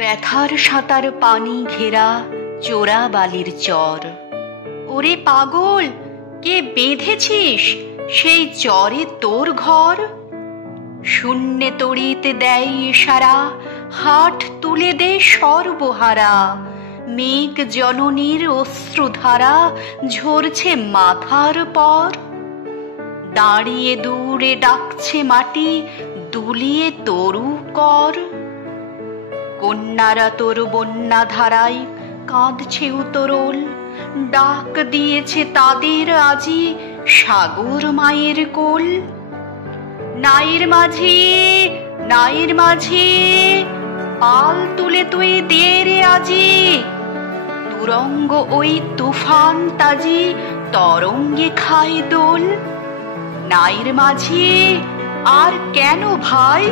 ব্যথার সাঁতার পানি ঘেরা চোরা বালির চর। ওরে পাগল, কে বেঁধেছিস সেই চরে তোর ঘর? শূন্যে তড়িৎ দেয় ইশারা, হাট তুলে দে সর্বহারা। মেঘ জননীর অশ্রুধারা ঝরছে মাথার পর। দাঁড়িয়ে দূরে ডাকছে মাটি, দুলিয়ে তরু কর। কন্যারা তোর বন্যা ধারায় কাঁদছে উতরল, ডাক দিয়েছে তাদের আজি সাগর মায়ের কোল। নাইর মাঝি, নাইর মাঝি, পাল তুলে তুই দে রে আজি। তুরঙ্গ ওই তুফান তাজি তরঙ্গে খায় দোল। নাইর মাঝি, আর কেন ভাই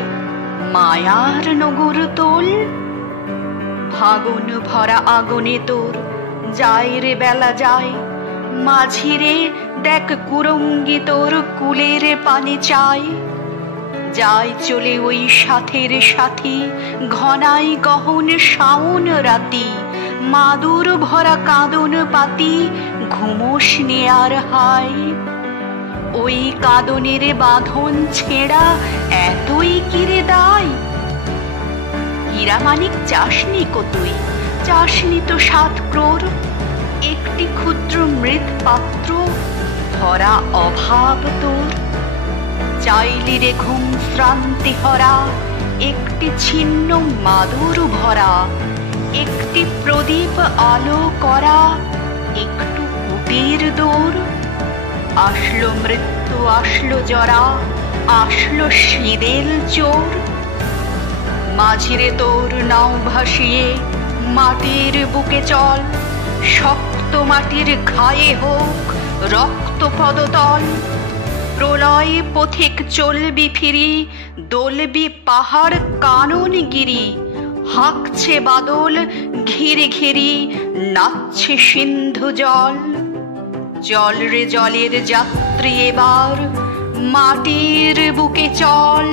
মায়ার নগর তোল? ফাগুন ভরা আগুনে তোর যায় রে বেলা যায়। মাঝি রে দেখ কুরঙ্গি তোর কুলের পানি চায়। যায় চলে ওই সাথের সাথী ঘনাই গহন শাওন রাতি। মাদুর ভরা কাঁদন পাতি ঘুমোস নে আর হায়। ওই কাঁদনের বাঁধন ছেঁড়া এতই কিরে দায়? হীরামানিক চাসনি কো তুই, চাসনি তো 7 ক্রোর। একটি ক্ষুদ্র মৃৎ পাত্র ভরা অভাব তোর। চাইলি রে ঘুম শ্রান্তি হরা একটি ছিন্ন মাদুর ভরা। একটি প্রদীপ আলো করা একটু কুটির দূর। আসলো মৃত্যু, আসলো জরা, আসলো শীদেল চোর। মাঝিরে তোর নাও ভাসিয়ে মাটির বুকে চল। শক্ত মাটির ঘায়ে হোক রক্ত পদতল। প্রলয় পথিক চলবি ফিরি, দোলবি পাহাড় কানন গিরি। হাঁকছে বাদল ঘিরে ঘিরি, নাচছে সিন্ধু জল। চল রে জলের যাত্রী এবার মাটির বুকে চল।